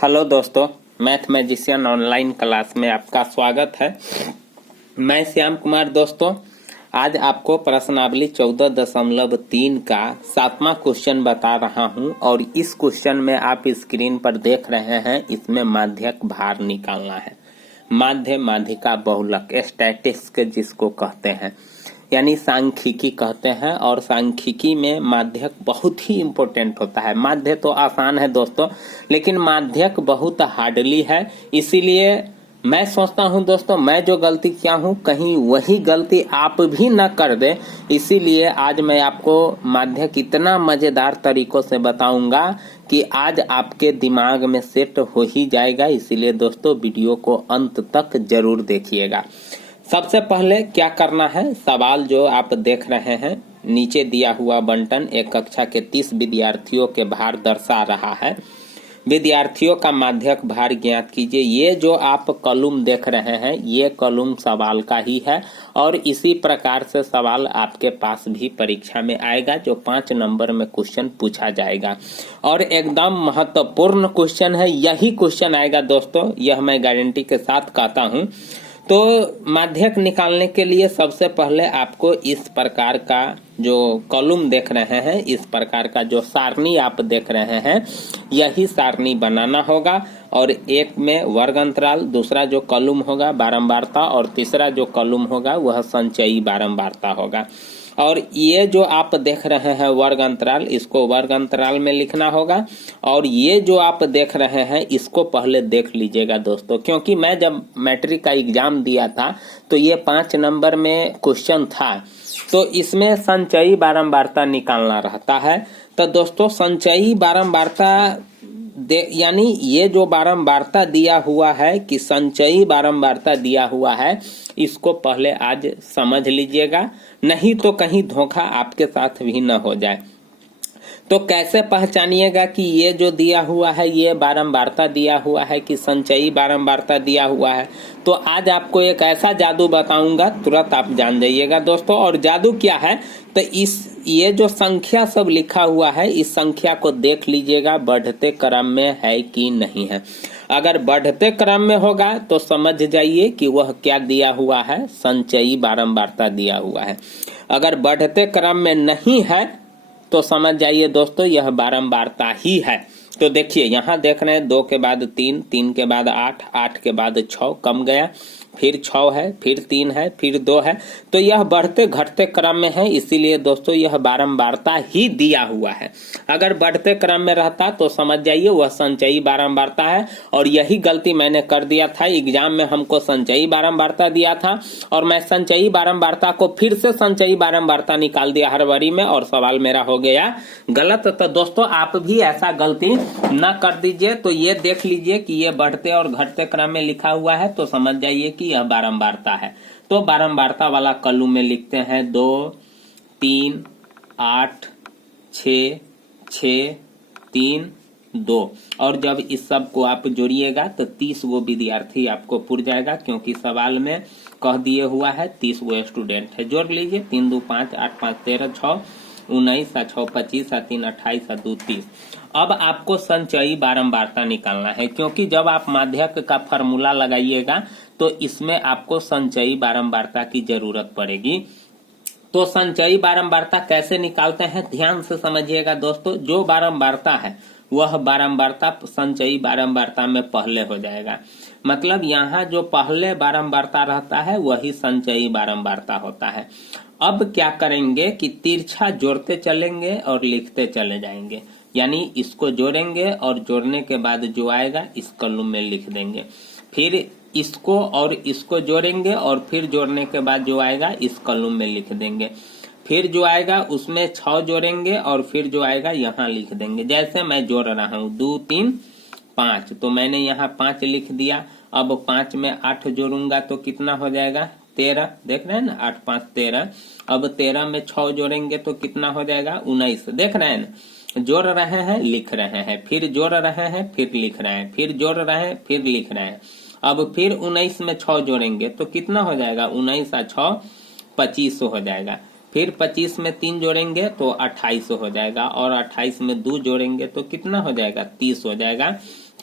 Hello दोस्तों, math magician online class में आपका स्वागत है। मैं श्याम कुमार। दोस्तों, आज आपको प्रश्नावली 14.3 का 7वां क्वेश्चन बता रहा हूं और इस क्वेश्चन में आप स्क्रीन पर देख रहे हैं, इसमें माध्यक भार निकालना है। माध्य, माध्यिका, बहुलक, स्टैटिस्टिक्स जिसको कहते हैं, यानी सांख्यिकी कहते हैं। और सांख्यिकी में माध्यक बहुत ही इम्पोर्टेंट होता है। माध्य तो आसान है दोस्तों, लेकिन माध्यक बहुत हार्डली है। इसीलिए मैं सोचता हूं दोस्तों, मैं जो गलती किया हूं कहीं वही गलती आप भी न कर दे। इसीलिए आज मैं आपको माध्यक इतना मजेदार तरीकों से बताऊंगा कि आज आपके दिमाग में सेट हो ही जाएगा। इसीलिए दोस्तों, वीडियो को अंत तक जरूर देखिएगा। सबसे पहले क्या करना है, सवाल जो आप देख रहे हैं नीचे दिया हुआ बंटन एक कक्षा के 30 विद्यार्थियों के भार दर्शा रहा है। विद्यार्थियों का माध्यक भार ज्ञात कीजिए। ये जो आप कॉलम देख रहे हैं, ये कॉलम सवाल का ही है और इसी प्रकार से सवाल आपके पास भी परीक्षा में आएगा, जो 5 नंबर में क्वेश्चन पूछा जाएगा और एकदम महत्वपूर्ण क्वेश्चन है। यही क्वेश्चन आएगा दोस्तों, यह मैं गारंटी के साथ कहता हूं। तो माध्यक निकालने के लिए सबसे पहले आपको इस प्रकार का जो कॉलम देख रहे हैं, इस प्रकार का जो सारणी आप देख रहे हैं, यही सारणी बनाना होगा। और एक में वर्ग अंतराल, दूसरा जो कॉलम होगा बारंबारता और तीसरा जो कॉलम होगा वह संचयी बारंबारता होगा। और ये जो आप देख रहे हैं वर्ग अंतराल, इसको वर्ग अंतराल में लिखना होगा। और ये जो आप देख रहे हैं इसको पहले देख लीजिएगा दोस्तों, क्योंकि मैं जब मैट्रिक का एग्जाम दिया था तो ये 5 नंबर में क्वेश्चन था, तो इसमें संचयी बारंबारता निकालना रहता है। तो दोस्तों, संचयी बारंबारता यानी ये जो बारंबारता दिया हुआ है कि संचयी बारंबारता दिया हुआ है, इसको पहले आज समझ लीजिएगा, नहीं तो कहीं धोखा आपके साथ भी न हो जाए। तो कैसे पहचानिएगा कि ये जो दिया हुआ है ये बारंबारता दिया हुआ है कि संचयी बारंबारता दिया हुआ है? तो आज आपको एक ऐसा जादू बताऊंगा, तुरंत आप जान जाइएगा दोस्तों। और जादू क्या है, तो ये जो संख्या सब लिखा हुआ है, इस संख्या को देख लीजिएगा बढ़ते क्रम में है कि नहीं है। अगर बढ़ते क्रम में होगा तो समझ जाइए कि वह क्या दिया हुआ है, संचयी बारंबारता दिया हुआ है। अगर बढ़ते क्रम में नहीं है तो समझ जाइए दोस्तों, यह बारंबारता ही है। तो देखिए, यहाँ देख रहे हैं 2 के बाद 3, 3 के बाद 8, 8 के बाद 6 कम गया, फिर 6 है, फिर 3 है, फिर 2 है। तो यह बढ़ते घटते क्रम में है, इसीलिए दोस्तों यह बारंबारता ही दिया हुआ है। अगर बढ़ते क्रम में रहता तो समझ जाइए वह संचयी बारंबारता है। और यही गलती मैंने कर दिया था, एग्जाम में हमको संचयी बारंबारता दिया था और मैं संचयी बारंबारता को फिर से संचयी बारंबारता निकाल दिया हर बारी में, और सवाल मेरा हो गया गलत। तो दोस्तों, आप भी ऐसा गलती न कर दीजिए। तो ये देख लीजिए कि ये बढ़ते और घटते क्रम में लिखा हुआ है, तो समझ जाइए कि यह बारंबारता है। तो बारंबारता वाला कॉलम में लिखते हैं 2, 3, 8, 6, 6, 3, 2। और जब इस सब को आप जोड़िएगा तो 30 गो विद्यार्थी आपको पुर जाएगा, क्योंकि सवाल में कह दिए हुआ है 30 गो स्टूडेंट है। जोड़ लीजिए, 3 2 5, 8 5 13, 6 19, 6 25, 3 28, 2 30। अब आपको संचयी बारंबारता निकालना है, क्योंकि जब आप माध्यक का फॉर्मूला लगाइएगा तो इसमें आपको संचयी बारंबारता की जरूरत पड़ेगी। तो संचयी बारंबारता कैसे निकालते हैं, ध्यान से समझिएगा दोस्तों। जो बारंबारता है वह बारंबारता संचयी बारंबारता में पहले हो जाएगा। मतलब यहाँ जो पहले बारंबारता रहता है वही संचयी बारंबारता होता है। अब क्या करेंगे कि तिरछा जोड़ते चलेंगे और लिखते चले जाएंगे, यानी इसको जोड़ेंगे और जोड़ने के बाद जो आएगा इस कॉलम में लिख देंगे। फिर इसको और इसको जोड़ेंगे और फिर जोड़ने के बाद जो आएगा इस कॉलम में लिख देंगे। फिर जो आएगा उसमें 6 जोड़ेंगे और फिर जो आएगा यहाँ लिख देंगे। जैसे मैं जोड़ रहा हूँ 2 3 5, तो मैंने यहाँ 5 लिख दिया। अब 5 में 8 जोड़ूंगा तो कितना हो जाएगा, 13। देख रहे हैं ना, 8 5 13। अब 13 में 6 जोड़ेंगे तो कितना हो जाएगा, 19। देख रहे हैं ना, जोड़ रहे हैं लिख रहे हैं, फिर जोड़ रहे हैं फिर लिख रहे हैं, फिर जोड़ रहे हैं फिर लिख रहे हैं। अब फिर 19 में 6 जोड़ेंगे तो कितना हो जाएगा, 19 और 6 25 हो जाएगा। फिर 25 में 3 जोड़ेंगे तो 28 हो जाएगा, और 28 में 2 जोड़ेंगे तो कितना हो जाएगा, 30 हो जाएगा।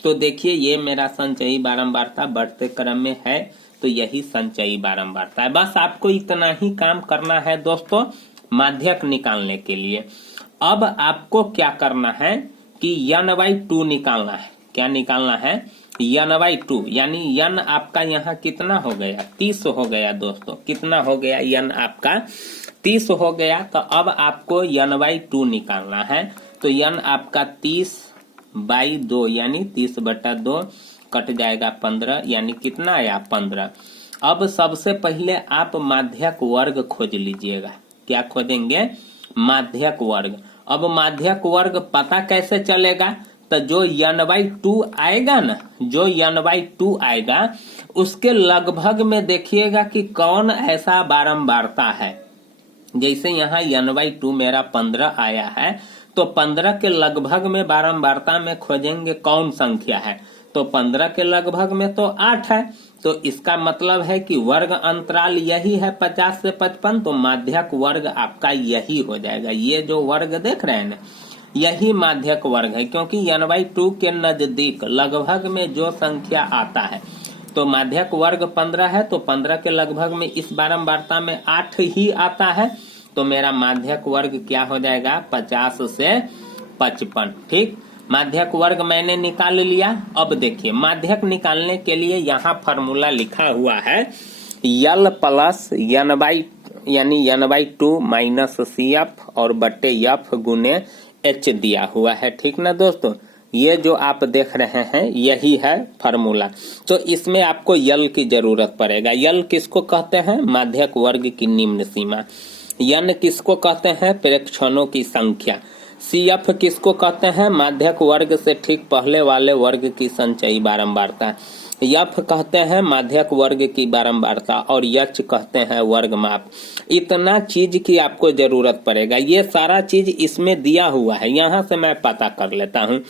तो देखिए ये मेरा संचयी बारंबारता बढ़ते क्रम में है, तो यही संचयी बारंबारता है। बस आपको इतना ही काम करना है दोस्तों माध्यक निकालने के लिए। अब आपको क्या करना है कि n/2 निकालना है। क्या निकालना है? n/2, यानी n आपका यहाँ कितना हो गया? 30 हो गया दोस्तों। कितना हो गया? n आपका 30 हो गया। तो अब आपको n/2 निकालना है। तो n आपका 30/2 यानी 30/2 कट जाएगा 15, यानी कितना आया? 15। अब सबसे पहले आप माध्यक वर्ग खोज लीजिएगा। क्या खोजेंगे? माध्यक वर्ग। अब माध्यक वर्ग पता कैसे चलेगा? तो जो n/2 आएगा ना, जो n/2 आएगा उसके लगभग में देखिएगा कि कौन ऐसा बारंबारता है। जैसे यहाँ n/2 मेरा 15 आया है, तो 15 के लगभग में बारंबारता में खोजेंगे कौन संख्या है। तो 15 के लगभग में तो 8 है। तो इसका मतलब है कि वर्ग अंतराल यही है 50 से 55। तो माध्यक वर्ग आपका यही हो जाएगा। ये जो वर्ग देख रहे हैं ना, यही माध्यक वर्ग है, क्योंकि n/2 के नजदीक लगभग में जो संख्या आता है, तो माध्यक वर्ग 15 है, तो 15 के लगभग में इस बारंबारता में 8 ही आता है। तो मेरा माध्यक वर्ग क्या हो जाएगा? 50 से 55। ठीक, माध्यक वर्ग मैंने निकाल लिया। अब देखिए माध्यक निकालने के लिए यहाँ फार्मूला लिखा हुआ है L plus n/2 minus CF और बट्टे F गुने H दिया हुआ है। ठीक ना दोस्तों, ये जो आप देख रहे हैं यही है फार्मूला। तो इसमें आपको L की जरूरत पड़ेगा। L किसको कहते हैं? माध्यक वर्ग की निम्न सीमा। n किसको कहते हैं? प्रेक्षणों की संख्या। CF किसको कहते हैं? माध्यक वर्ग से ठीक पहले वाले वर्ग की संचयी बारंबारता। F कहते हैं माध्यक वर्ग की बारंबारता, और H कहते हैं वर्ग माप। इतना चीज की आपको जरूरत पड़ेगा। ये सारा चीज इसमें दिया हुआ है, यहाँ से मैं पता कर लेता हूँ।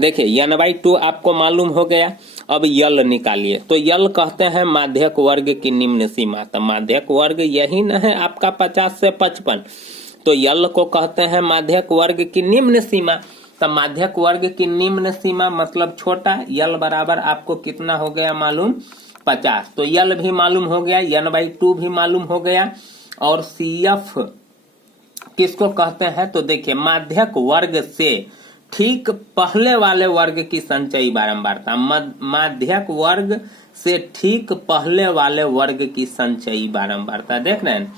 देखिए n/2 आपको मालूम हो गया। अब L निकालिए। तो L कहते हैं माध्यक वर्ग की निम्न सीमा। तो माध्यक वर्ग यही न है आपका 50 से 55। तो L को कहते हैं माध्यक वर्ग की निम्न सीमा। तो माध्यक वर्ग की निम्न सीमा मतलब छोटा। L बराबर आपको कितना हो गया मालूम? 50। तो L भी मालूम हो गया, n/2 भी मालूम हो गया। और CF किसको कहते हैं? तो देखिए माध्यक वर्ग से ठीक पहले वाले वर्ग की संचयी बारंबारता। माध्यक वर्ग से ठीक पहले वाले वर्ग की संचयी बारंबारता देख रहे हैं।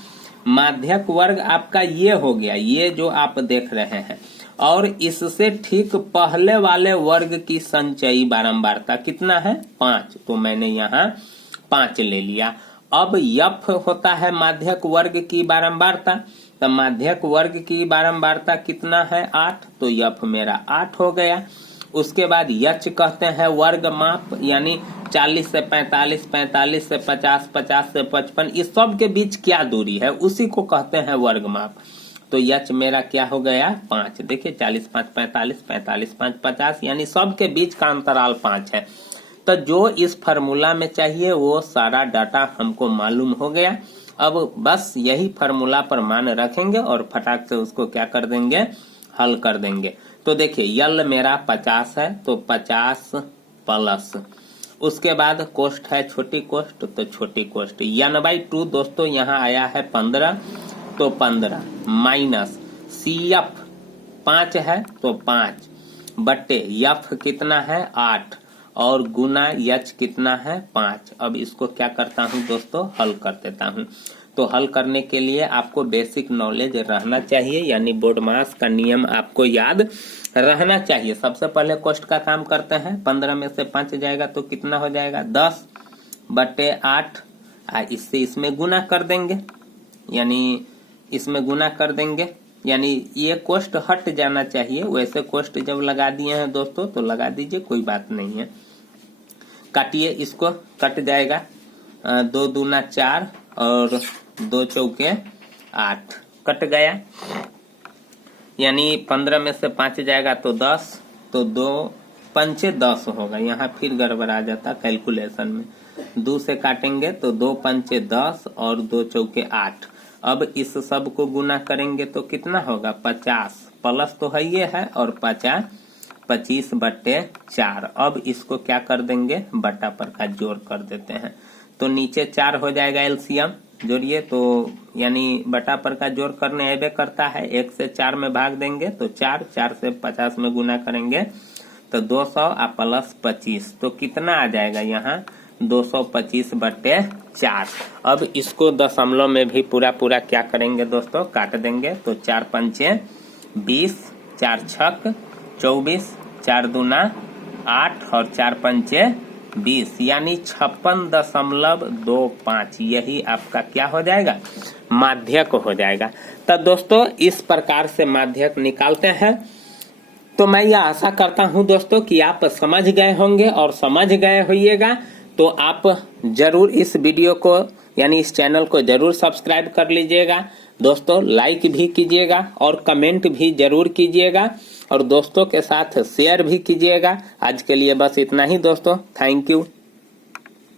माध्यक वर्ग आपका ये हो गया, ये जो आप देख रहे हैं, और इससे ठीक पहले वाले वर्ग की संचयी बारंबारता कितना है? 5। तो मैंने यहाँ 5 ले लिया। अब F होता है माध्यक वर्ग की बारंबारता। तो माध्यक वर्ग की बारंबारता कितना है? 8। तो F मेरा 8 हो गया। उसके बाद H कहते हैं वर्ग माप, यानी 40 से 45, 45 से 50, 50 से 55, इस सब के बीच क्या दूरी है उसी को कहते हैं वर्ग माप। तो H मेरा क्या हो गया? 5। देखिए 40 5 45, 45 5 50, यानी सब के बीच का अंतराल 5 है। तो जो इस फार्मूला में चाहिए वो सारा डाटा हमको मालूम हो गया। अब बस यही फार्मूला पर मान रखेंगे और फटाक से उसको क्या कर देंगे? हल कर देंगे। तो देखिए L मेरा 50 है, तो 50 प्लस, उसके बाद कोष्ठ है छोटी कोष्ठ, तो छोटी कोष्ठ n/2 दोस्तों यहाँ आया है 15, तो 15 माइनस CF 5 है, तो 5 बट्टे F कितना है? 8, और गुना H कितना है? 5। अब इसको क्या करता हूँ दोस्तों? हल कर देता हूँ। तो हल करने के लिए आपको बेसिक नॉलेज रहना चाहिए, यानी बोर्डमास का नियम आपको याद रहना चाहिए। सबसे पहले कोष्ठ का काम करते हैं। 15 में से 5 जाएगा तो कितना हो जाएगा? 10 बट्टे 8। इससे इसमें गुना कर देंगे, यानी इसमें गुना कर देंगे, यानी ये कोष्ठ हट जाना चाहिए। वैसे कोष्ठ जब लगा दिए हैं दोस्तों तो लगा दीजिए, कोई बात नहीं है। काटिए, इसको कट जाएगा। 2 दूना 4 और 2 चौके 8 कट गया, यानी 15 में से 5 जाएगा तो 10, तो 2 पंचे 10 होगा। यहाँ फिर गड़बड़ आ जाता कैलकुलेशन में। 2 से काटेंगे तो 2 पंचे 10 और 2 चौके 8। अब इस सब को गुना करेंगे तो कितना होगा? 50 प्लस तो है ये है, और 50 25/4। अब इसको क्या कर देंगे, बटा पर का जोड़ कर देते हैं, तो नीचे 4 हो जाएगा एलसीएम जोड़िए, तो यानी बटा पर का जोड़ करने ऐबे करता है, 1 से 4 में भाग देंगे तो 4, 4 से 50 में गुना करेंगे तो 200 प्लस 25, तो कितना आ जाएगा यहाँ 225/4। अब इसको दशमलव में भी पूरा क्या करेंगे दोस्तों, काट देंगे, तो 4 पंचे 20, 4 छक 24, 4 दूना 8 और 4 पंचे 20, यानी 56.25। यही आपका क्या हो जाएगा, माध्यक हो जाएगा। तो दोस्तों इस प्रकार से माध्यक निकालते हैं। तो मैं यह आशा करता हूं दोस्तों कि आप समझ गए होंगे, और समझ गए होइएगा तो आप जरूर इस वीडियो को यानी इस चैनल को जरूर सब्सक्राइब कर लीजिएगा दोस्तों, लाइक भी कीजिएगा और कमेंट भी जरूर कीजिएगा, और दोस्तों के साथ शेयर भी कीजिएगा। आज के लिए बस इतना ही दोस्तों, थैंक यू।